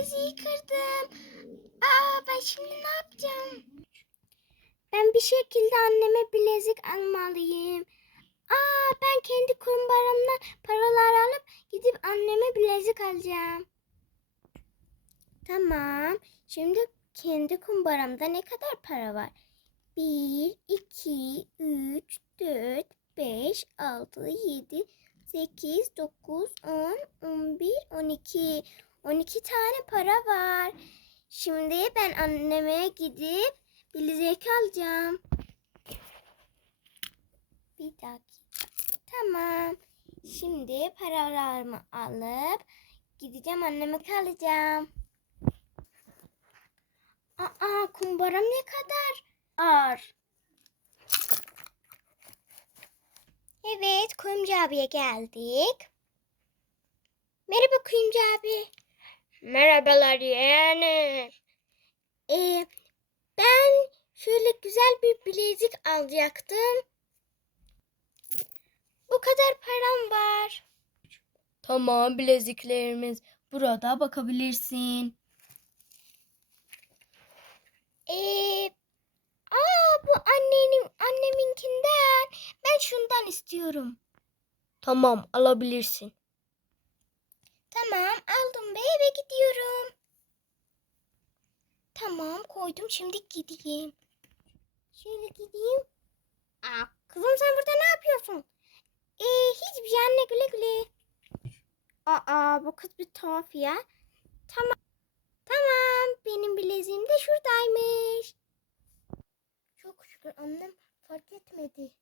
bileziği kırdım. Aa ben şimdi ne yapacağım? Ben bir şekilde anneme bilezik almalıyım. Aa ben kendi kumbaramdan paralar alıp gidip anneme bilezik alacağım. Tamam. Şimdi kendi kumbaramda ne kadar para var? 1, 2, 3, 4, 5, 6, 7, 8, 9, 10, 11, 12. 12 tane para var. Şimdi ben anneme gidip bilezik alacağım. Bir dakika. Tamam. Şimdi paralarımı alıp gideceğim anneme kalacağım. Aa kumbaram ne kadar ağır. Evet kuyumcu abiye geldik. Merhaba kuyumcu abi. Merhabalar yeğenim. Ee, ben şöyle güzel bir bilezik alacaktım. Bu kadar param var. Tamam bileziklerimiz burada bakabilirsin. Ee, aa bu annenin anneminkinden. Ben şundan istiyorum. Tamam alabilirsin. Tamam aldım ve eve gidiyorum. Tamam koydum şimdi gideyim. Şöyle gideyim. Aa, kızım sen burada ne yapıyorsun? Ee, hiçbir şey anne güle güle. Aa bu kız bir tuhaf ya. Tamam. Tamam benim bileziğim de şuradaymış. Çok şükür annem fark etmedi.